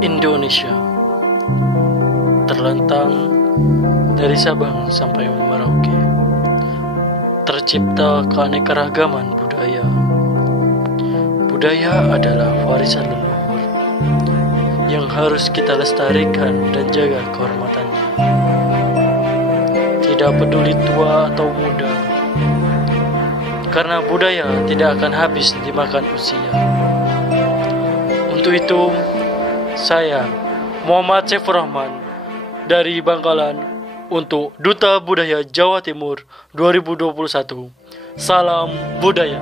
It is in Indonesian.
Indonesia terlentang dari Sabang sampai Merauke, tercipta keanekaragaman budaya. Budaya adalah warisan leluhur yang harus kita lestarikan dan jaga kehormatannya. Tidak peduli tua atau muda, karena budaya tidak akan habis dimakan usia. Untuk itu, saya, Muhammad Saifur Rahman, dari Bangkalan, untuk Duta Budaya Jawa Timur 2021. Salam budaya.